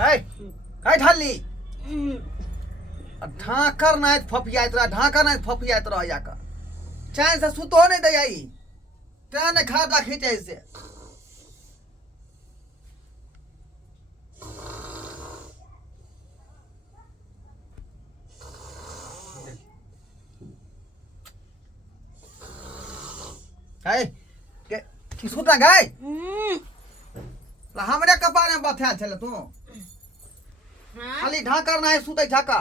है काय ढाली ढाकर नहीं फपियात रहा ढाकर नहीं फपियात रहा जाकर चैन से सुतो नहीं दे आई तेने खाता खींचे से है के सुता गए हमरे कपारे में बथा छले तू खाली ढाकर नहीं सुते ढाका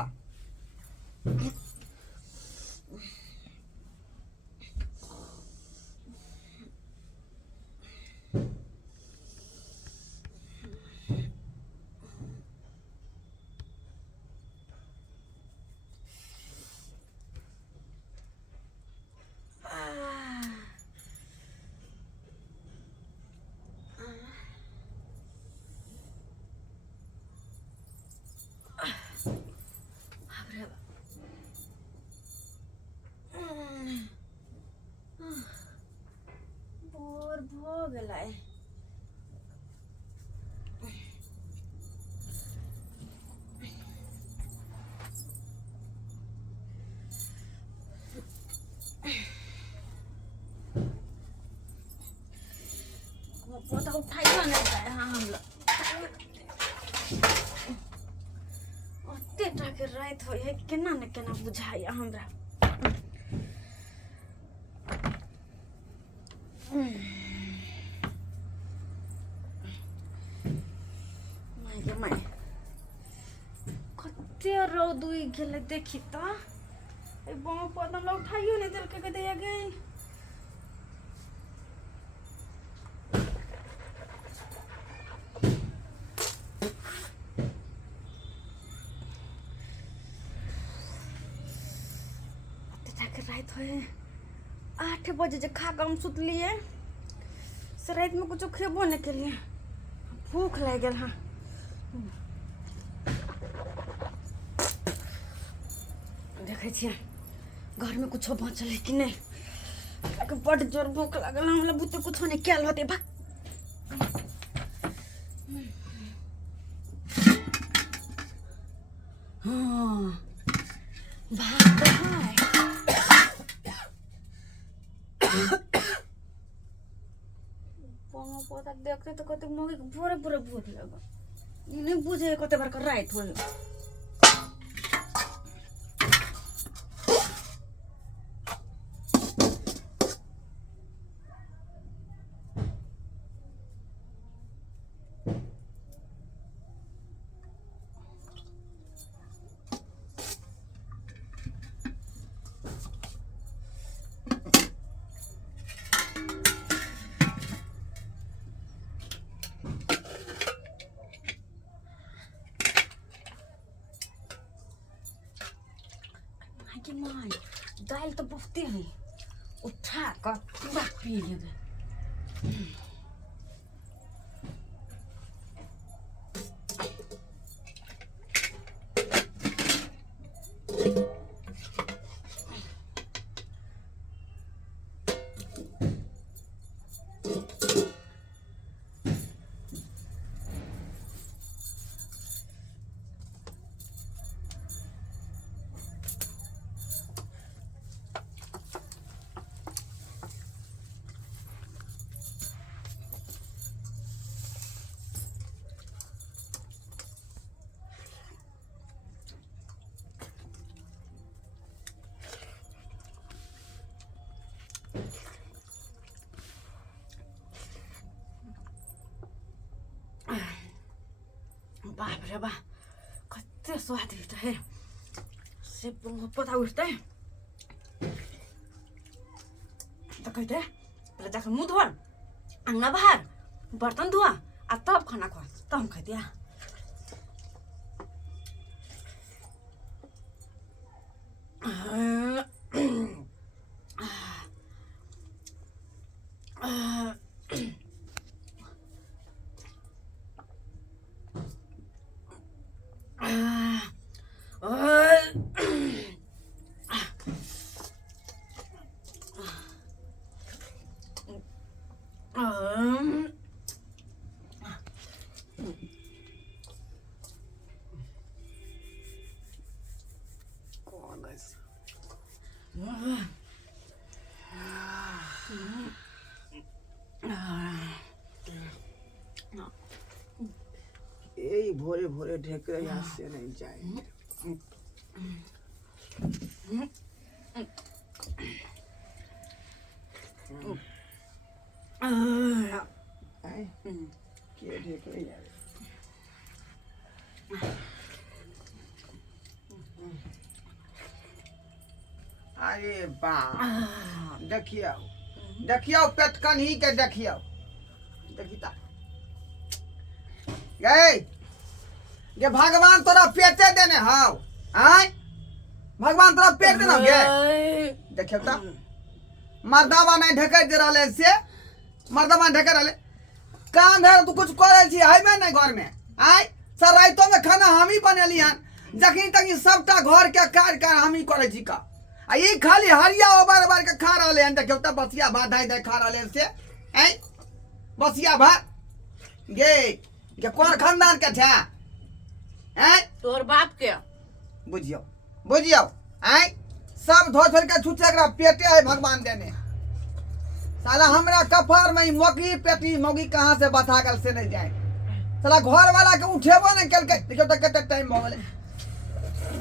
बोर भ गेलै पोता उठाइयो नहीं जाए हाँ हम लोग ओते टाके रात होय है केना न केना बुझाय हमरा माय कते रौद उइ गेले देखी त ए बाँ पर हम लोग उठाइयो नहीं दिल के दे गई रात हो 8 बजे जो खा के हम सुतलिए से रात में कुछ खेबो नहीं के लिए भूख लग गया हाँ देखे छिए घर में कुछ बचल है कि नहीं बड़ जोर भूख लगल हमरा बुते कुछ नहीं कैल होते भाग हाँ भाग भाई पोता देखते तो कते मोगे पूरे पूरे भूख लगा नहीं बुझे कते बार कर रात हो माय दाल तो बहुते है उठा कर पूरा पी लेबे बाप रे बा कते स्वादिष्ट है से पता उठते तो कहते पहले जाकर मुंह धोआ अंगना बाहर बर्तन धोआ आ तब खाना खा तब हम खाते हैं से यही भोरे भोरे ढेकरे यहाँ से नहीं जाए के ढेकरे जाए अरे बा देखियो देखियो पेटकन ही के देखियो देखिता गए ये भगवान तोरा पेटे देने हाउ आय भगवान तोरा पेट देना गे देखियो त मर्दावा नहीं ढके दे रहले से मर्दावा ढके रहले काम धर तू कुछ करे छी है में नहीं घर में आय सर राइतो में खाना हम ही बनेली हन जखनी तक सबटा घर के कार्य हम ही करे छी का आ ई खाली हरिया ओबर ओबर के खा रहले हन देखियो त बसिया भात धाई धाई खा रहले से आय बसिया भात गे के कौन खानदान के था हैं तोर बाप के बुझियो बुझियो हैं सब धो धो के छुटे एकरा पेटे है भगवान देने साला हमरा कफर में मोगी पेटी मोगी कहां से बता गल से नहीं जाए साला घर वाला के उठेबो नहीं कल के देखियो त कते टाइम हो गेले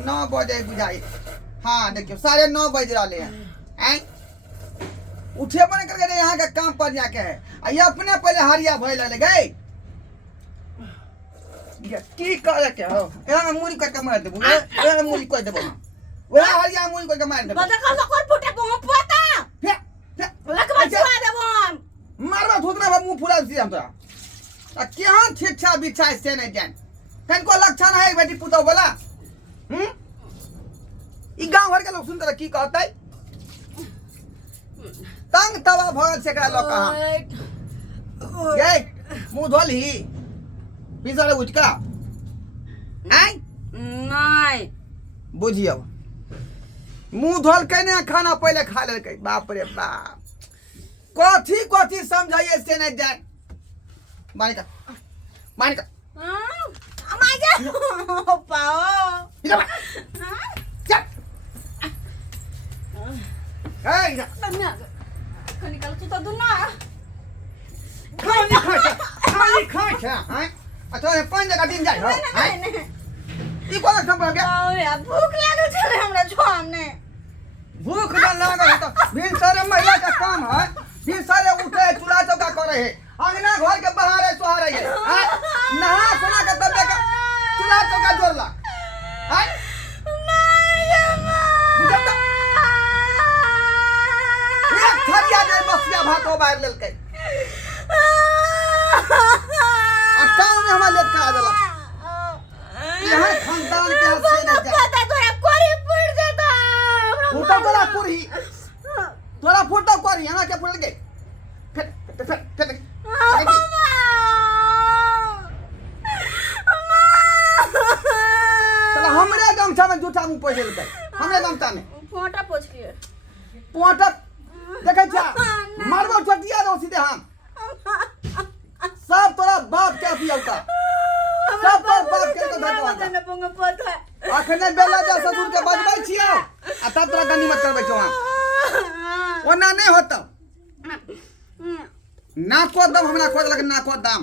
9 बजे बुझाई हां देखियो 9:30 बज रहले हैं उठेबो नहीं करके यहां के काम पर जाके है आ ये अपने पहले हरिया भइल ले गए की करे के हो एहा मुरी के मार देबो एहा मुरी को देबो ओहा हरिया मुरी को मार देबो बता का कर फुटे बो पता लखवा छुआ देबो मारवा थोतना मुंह फुला दी हम तोरा आ केहन ठिठा बिछाय से नहीं जान तन को लक्षण है बेटी पुतो बोला ई गांव भर के लोग सुन के की कहतै तंग तवा भगत से एकरा लोग कहां ये मुंह धोली पिजड़े उठका आई नहीं बुझियो मुंह धोल के ने खाना पहले खा ले के बाप रे बाप कथी कथी समझाइए से नहीं जाए मानिका मानिका अमाजा पाओ चल ए निकल तू तो दुना खाली खा हैं अच्छा ये 5 जगह दिन जाए हो हैं ई कोन काम कर गया ओए भूख लागल छले हमरा छोमने भूख न लागल त दिन सारे महिला का काम है दिन सारे उठे चूल्हा चौका करे है अंगना घर के बाहर है सोहर है नहा सोना के तब का चूल्हा चौका जोड़ला हैं एक थरिया दे बसिया भातो बाहर लेल के टाउन में हमारे लेट करा देला यहाँ खानदान के हाथ से नहीं जाए पता तोरा कोरी पड़ जाता फुटा तोरा कुरी तोरा फुटा कुरी यहाँ के फुट गए फिर चला हमरे गमछा में जूठा मुंह पोछ देलकै हमरे गमछा में फोटा पोछ के पोटा देखे छा मारबो छोटिया दो सीधे हम सब तोरा बाप के पियौ का सब तोर बाप के तो धरवा ने पंग पता अखने बेला जा ससुर के बजबै छियौ आ तब तोरा गनीमत करबै छौ हम ओना नहीं होतौ ना को दम हमरा खोज लग ना को दाम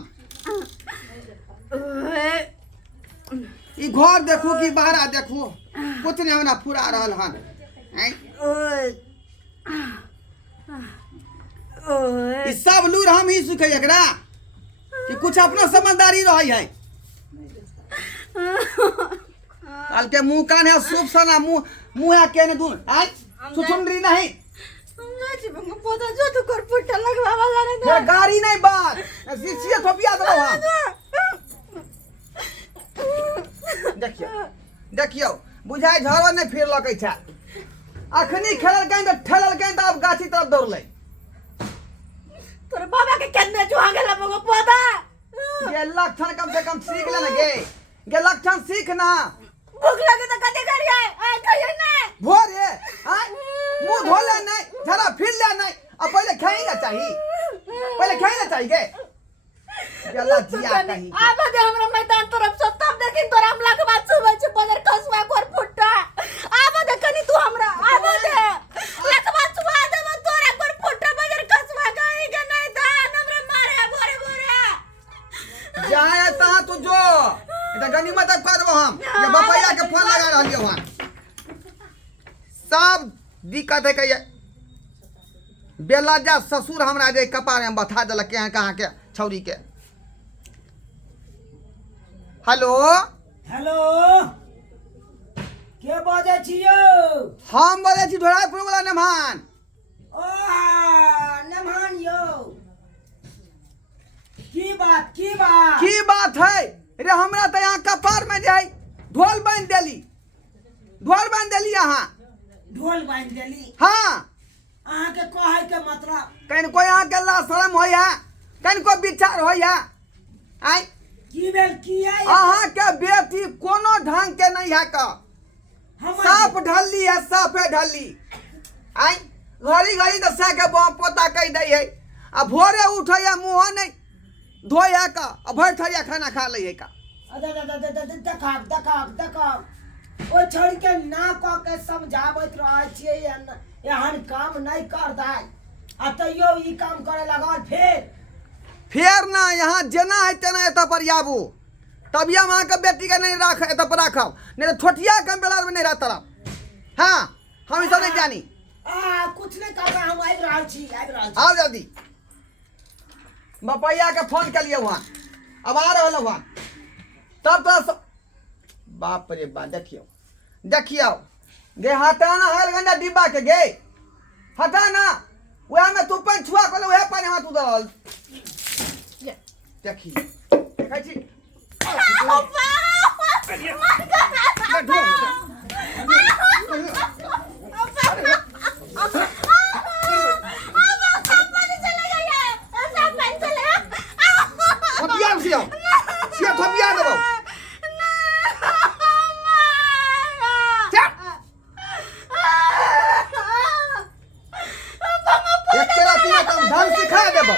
ई घर देखू कि बाहर देखू कुछ नहीं होना फुरा रहल हन हैं ई सब लूर हम ही सुखे एकरा कि कुछ अपना समझदारी रही है काल के मुंह कान है सूप सना मुंह है के ने दून आई सुथुंडरी नहीं जी पंग पता जो तो कर फुटा लगवा वाला रे ये गाड़ी नहीं बात सीसीए थोपिया दो हम देखियो देखियो बुझाई झरो नहीं फिर लकै छ अखनी खेलल कहीं तो ठेलल कहीं तो अब गाछी तरफ दौड़लै तोरे बाबा के केने जो आगे लगो पता ये लक्षण कम से कम सीख ले ना गे लक्षण सीख ना भूख लगे तो कदे करिए आय कहिए ना भोर है हां मुंह धोले नहीं जरा फिर ले नहीं अब पहले खाएगा चाहिए गे यल्ला जिया कहीं आबे दे हमरा मैदान तरफ से तब देखिन तोरा हम लाख बात सुबह से बजर खसवा कर फुटा आबे दे कनी तू हम सब दिक्कत है कहिए बेलज्जा ससुर हमरा जे कपार में बथा देलक के कहाँ के छौरी के। हेलो हेलो के बाजे छियो? हम बोले छी ढोरापुर वाला नमान। ओ नमहान यो की बात है रे हमरा तो यहाँ कपार में जे ढोल बांध देली यहाँ। ढोल बांध देली? हाँ अहाँ के कहे के मतलब कहीं कोई यहाँ के ला शरम होया कहीं को विचार होया आई की बेल किया अहाँ के बेटी कोनो ढंग के नहीं है का साफ ढलली है साफे ढलली आई घड़ी घड़ी दशा के पोता कह दे है आ भोरे उठैया मुँह नहीं धोया का आ भर थरिया खाना खा ले का। देखा ओ छोड़ के ना कह के समझावत रहे छियै एहन काम नहीं कर दे आ तैयो ई काम करे लगल फिर ना यहाँ जेना है तेना एत पर आबू तभी हम अहाँ के बेटी के नहीं राख एत पर राखब नहीं तो छोटिया कम बेला में नहीं रह तरफ। हाँ हम ई सब नहीं जानी। कुछ नहीं कर हम आबि रहल छी आओ जल्दी। बपैया के फोन कर लिए वहाँ अब आ रहा वहाँ तब तो बाप रे बाप देखियो गे हटाना है गंदा डिब्बा के गे हटाना वह में तू पानी छुआ को वह पानी में तू दल देखी देखै छी थपिया देबो ढंग सिखा देबो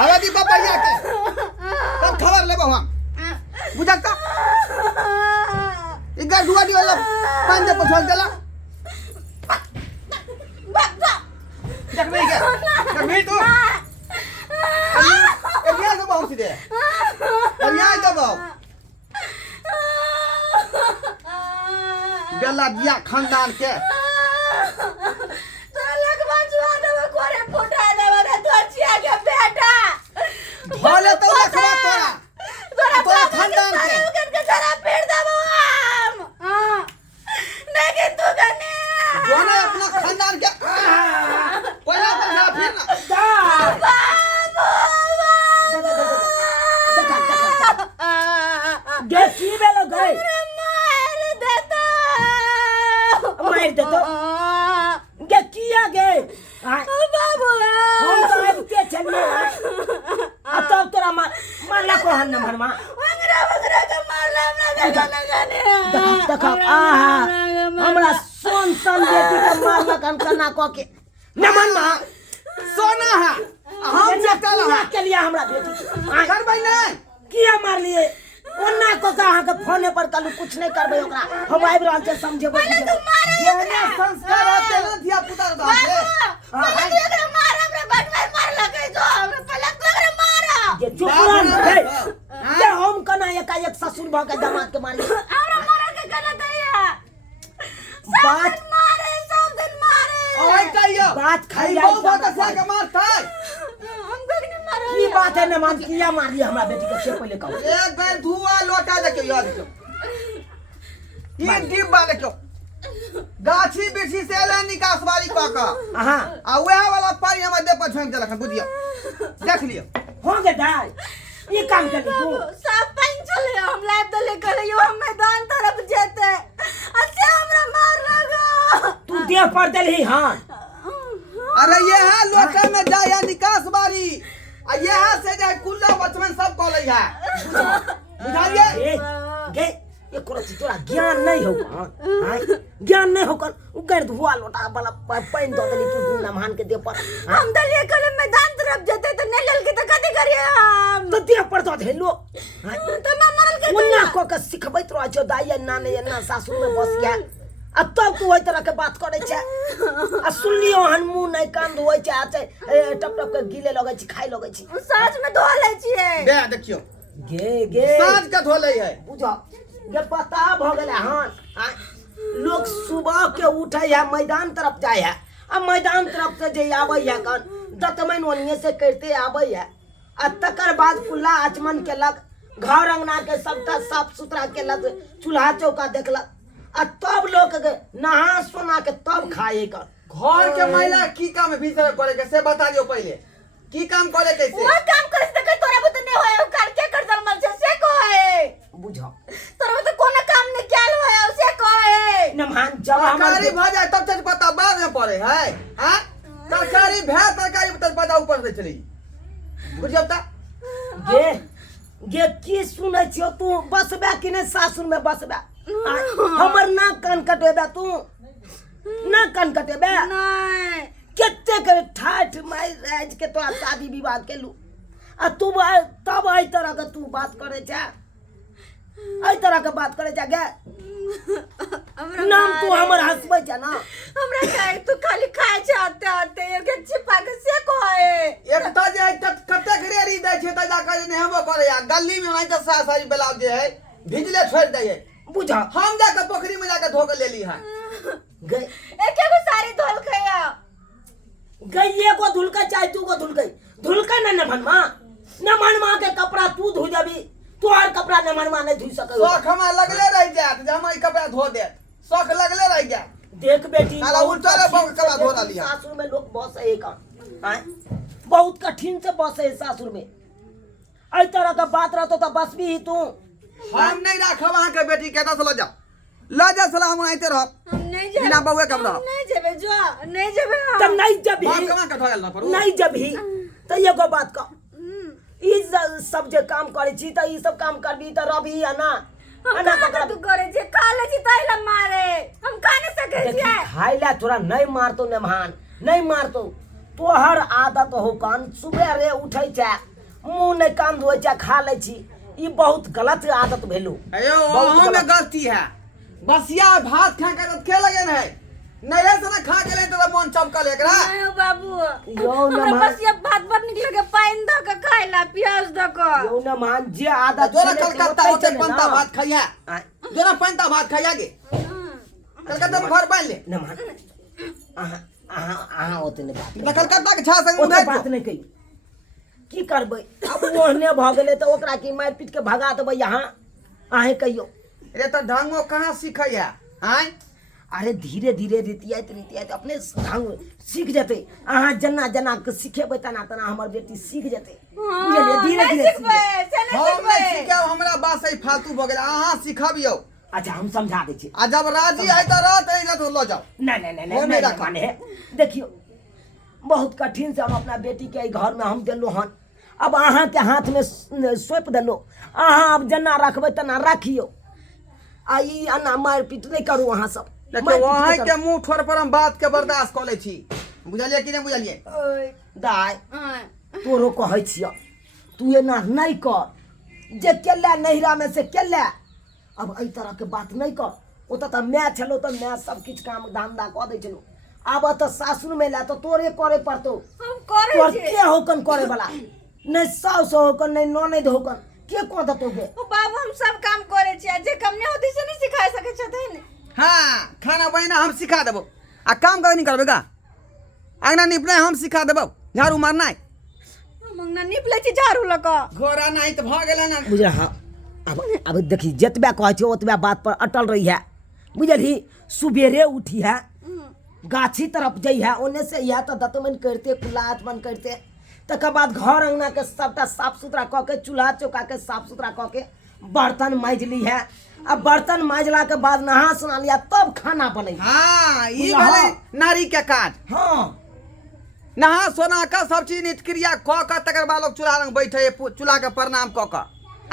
आवे दी बपैया के तब खबर लेबो हम बुझता इधर दुआ दी वाला पांच दे पछोल देला देख नहीं के देख नहीं तू ये सब बहुत सीधे ये दबो बेला दिया खानदान के तोरा लगवा जुआ देबो कोरे फुटा देबो रे तोर छिया के बेटा भले तो रखवा तोरा खानदान के के सारा पेड़ देबो हम हां नहीं तू कने दोनों अपना खानदान के पहला पैसा फिर ना गे की बेलो गई मार दे तो गे किया गे बाबू हम तो अब के चलिए अब तो तोरा मारला को हन नंबर मा वगरा के मारला हमरा के जाने देखा हमरा सोन सन बेटी के मारला कन कना को के नमन मा सोना है हम चटल किया के लिए हमरा बेटी करबै नहीं किया मार लिए ओना को कहा के फोन पर कल कुछ नहीं करबे ओकरा हम आइब रहल छै समझेबै ये संस्कार आते ना दिया पुता दा के पहले तू एकरा मार हमरा बट में मार लगे जो हमरा पहले तू एकरा मार ये चुप रह ये हम कना एकाएक ससुर भ के दामाद के मारी हमरा मारे के गलत है बात मारे सब दिन मारे ओए कहियो बात खाई बहुत अच्छा के मारता हम कखने मारे की बात है न मान किया मार दिया हमरा बेटी के से पहले कहो एक बार धुआ लोटा देखियो याद देखियो ये डिब्बा देखियो गाछी बिछी से ले निकास वाली काका हां आ वह वाला पानी हम दे पर झंक देलक बुझियो देख लियो हो गे दाई ये काम कर तू सब पानी चले हम लाइव तो लेकर यो हम मैदान तरफ जेते अच्छा हमरा मार लगा तू देह पर देलही हां अरे ये है लोटा में जाया निकास वाली आ ये है से जाए कुल्ला बचमन सब कॉलेज है बुझाइए ए गे ये कोनो तोरा ज्ञान नहीं हो हां ज्ञान नहीं होकर उकर धुआ लोटा वाला पानी दो देली तू नमहान के देह पर हम दलिए कल मैदान तरफ जेते तो नहीं लेल के तो कथि करिए हम तो देह पर दो देलो तो मैं मरल के उन्ना को के सिखबैत रह जो दाई ना ने ना सासुर में बस गया अब तब तू ओइ तरह के बात करे छै आ सुनलियो हन मुंह नहीं कान धोइ छै आ टप टप के गीले लगे छै खाइ लगे छै सच में धो ले छिए बे देखियो गे गे साँझ के धोले है बुझ ये पता भ गेले हन लोग सुबह के उठे है मैदान तरफ जाए है आ मैदान तरफ से जे आवे है कन दतमन ओनिए से करते आवे है आ तकर बाद कुल्ला आचमन केलक घर अंगना के सबटा साफ सुथरा केलक चूल्हा चौका देखलक आ तब लोग के नहा सोना के तब खाए कर घर के महिला की काम भीतर करे के से बता दियो पहले की काम करे के से वो काम करे से कहीं तोरा बुत नहीं होए कर के कर दल मल से कोए बुझ तोरा बुत कोनो काम नहीं कियाल होए उसे कोए नमान जब तरकारी हमर भ जाए तब तक पता बाद में पड़े है हां तरकारी भे तरकारी तक पता ऊपर से चली बुझियो त गे गे की सुनै छियो तू बसबे कि नहीं सासुर में बसबे हमर नाक कान कटेबे तू नाक कान कटेबे नहीं केते के ठाठ मार राज के तो शादी विवाह केलू आ तू तब आई तरह के तू बात करे छे आई तरह के बात करे छे गे नाम तू हमर हंसबै छे ना हमरा काहे तू खाली खाए चाहते आते एक छिपा के से कोए एक त जे कते घरेरी दै छै त जा के ने हमो करे या गली में नहीं त सारी बेला जे है भिजले छोड़ दे है बुझ हम जाके पोखरी में जाके धो के ले ली है गे एक एगो साड़ी धोल खया गइए को धुलके चाहे तू को धुलके न मनवा के कपड़ा तू धो देबी तोहर कपड़ा न मनवा नहीं धुई सके शौक हमारा लगले रह जात जे हम ई कपड़ा धो दे शौक लगले रह गया देख बेटी साला उल्टा रे बहुत कपड़ा धो डाली है सासुर में लोग बस है का बहुत कठिन से बस है सासुर में आई तरह का बात रहतो तो बस भी तू हम नहीं रखब वहां के बेटी के दस ला जा सलाम आइते रह हम नहीं जेबे बिना बउए कब रह नहीं जेबे जो नहीं जेबे तब नहीं जब बाप कमा के धोयल ना पड़ू नहीं जब ही तो एगो बात का ई सब जे काम करे छी त ई सब काम करबी त रबी है ना हम का तू करे जे काले जी तैला मारे हम का नहीं सके छी खाइला तोरा नहीं मारतो मेहमान नहीं मारतो तोहर आदत हो कान सुबह रे उठै छै मुंह नहीं कान धोइ छै खा ले छी ई बहुत गलत आदत भेलू अयो वहां में गलती है बसिया भात खा के के लगे है नहीं से ना खा के ले तो मन चमकल एकरा नहीं बाबू यो हमरा न बस ये भात भात निकले के पानी द के खाइला प्याज द के यो न मान जे आदत जोरा छेले कलकत्ता के होते छेले पंता ना। भात खाइया जोरा पंता भात खाइया गे कलकत्ता में घर पाल ले न मान आहा होते ने बात ना कलकत्ता के छा संग ओते उधर बात नहीं कही की करबै अब ओहने भ गेलै त ओकरा की मार पीट के भगा देबै यहाँ आहे कहियो रे तो ढंगो कहां सिखैया हैं अरे धीरे धीरे रीतियात अपने ढंग सीख जते अहाँ जना जना के सिखेबै तना तना हमर बेटी सीख जते बुझलिए धीरे धीरे सीख जेतै। हम नहीं सिखाओ हमरा बात से फालतू भ गेल अहां सिखाबियो अच्छा हम समझा दै छी आ जब राजी है तो रात है तो लो जाओ नहीं वो नहीं रखा। माने देखियो बहुत कठिन से हम अपना बेटी के घर में हम देलो हन अब अहाँ के हाथ में सौंप देलो अहाँ अब जना रखबै तना राखियो आ ई अना मार पीट नहीं करू अहाँ सब देखो मार पीट वहां नहीं के करू। मुंह ठोर पर हम बात के बर्दाश्त कर ले छी बुझलिए कि नहीं बुझलिए दाय तोरो कहै छिय तू एना नहीं कर जे केले नहिरा में से केले अब एहि तरह के बात नहीं कर ओत त मैं छलो त मैं सब किछ काम धंधा क दै छलो आब त सासुर में ला त तोरे करे पड़तो हम करे तोर छी के होकन करे वाला नहीं साउस होकन नहीं ननद होकन के को दतोगे ओ बाबू हम सब काम करे छी जे कम नहीं होती से नहीं सिखा सके छथिन हां खाना बहिना हम सिखा देबो आ काम कर नहीं करबे का अंगना निपले हम सिखा देबो झाड़ू मारना मंगना निपले छी झाड़ू लगा घोड़ा नहीं तो भ गेल ना बुझल हाँ अब देखी जतबे कह छी ओतबे बात पर अटल रही है बुझली सुबेरे उठी है गाछी तरफ जाइ है ओने से यह तो दतमन करते कुलाचमन करते तकर बाद घर अंगना के सबटा साफ सुथरा कऽ के चूल्हा चौका के साफ सुथरा कऽ के बर्तन माँज ली है अब बर्तन माँजला के बाद नहा सुना लिया तब खाना बने हां ई बुझल भेलै हाँ। नारी के काज हाँ नहा सोना का सब चीज नित्य क क तकर बाद लोग चूल्हा रंग बैठे चूल्हा के प्रणाम क क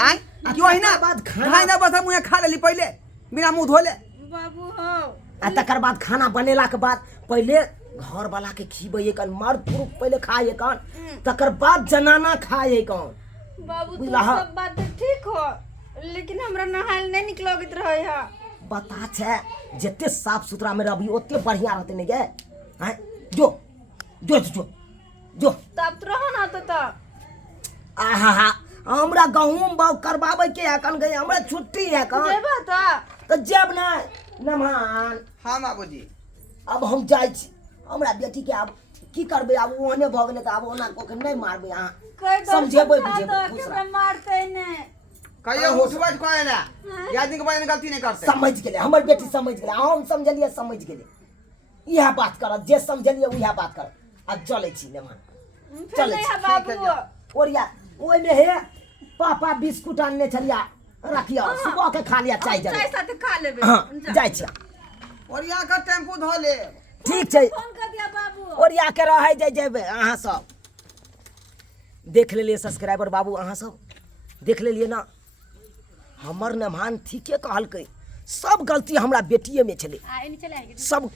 आय कि ओहिना तकर बाद खाना- खाना बस मुंह खा लेली पहले बिना मुंह धोले बाबू हो आ तकर बाद खाना बनेला के बाद पहले घर वाला के खिबै कन मर्द पुरुष पहले खाए कन तकर बाद जनाना खाए कन बाबू तू बुझला हाँ। सब बात तो ठीक हो लेकिन हमरा नहाल नहीं निकलौगत रहे है बता छे जते साफ सुथरा में रहबी ओते बढ़िया रहते ने गे हैं जो जो जो जो तब तो रहो ना तो आहा हा हमरा गहूम बाउ करबाबै के है कन गई हमरा छुट्टी है कन जेबा तो जेब नहीं नमान हाँ बाबूजी अब हम जाइ छी हमरा बेटी के आब की करबै आब ओहने भऽ गेलै तऽ आब ओना को के नहीं मारबै अहाँ समझेबै बुझेबै खुश रह। मारते ने कहियो उठबै कोई ना या दिन के बाद गलती नहीं करते समझ गेलै हमर बेटी समझ गेलै हम समझलिए समझ गेलै इएह बात करत जे समझलिए उएह बात करत अब चलै छी नमान फिर चलै नहीं छी है बाबू ओरिया ओइमे हे पापा बिस्कुट आनने छलिया रखिया सुबह के खा लिया चाय चाय जरूर साथे खा लेबे हाँ जाइ छी और यहाँ का टेम्पू धो ले ठीक छै फोन कर दिया बाबू ओरिया के रहै जेबै अहाँ सब देख लेलिए सब्सक्राइबर बाबू अहाँ सब देख लेलिए ना हमर नमान ठीके कहलकै सब गलती हमरा बेटिए में छलै आ इनी चले आएंगे सब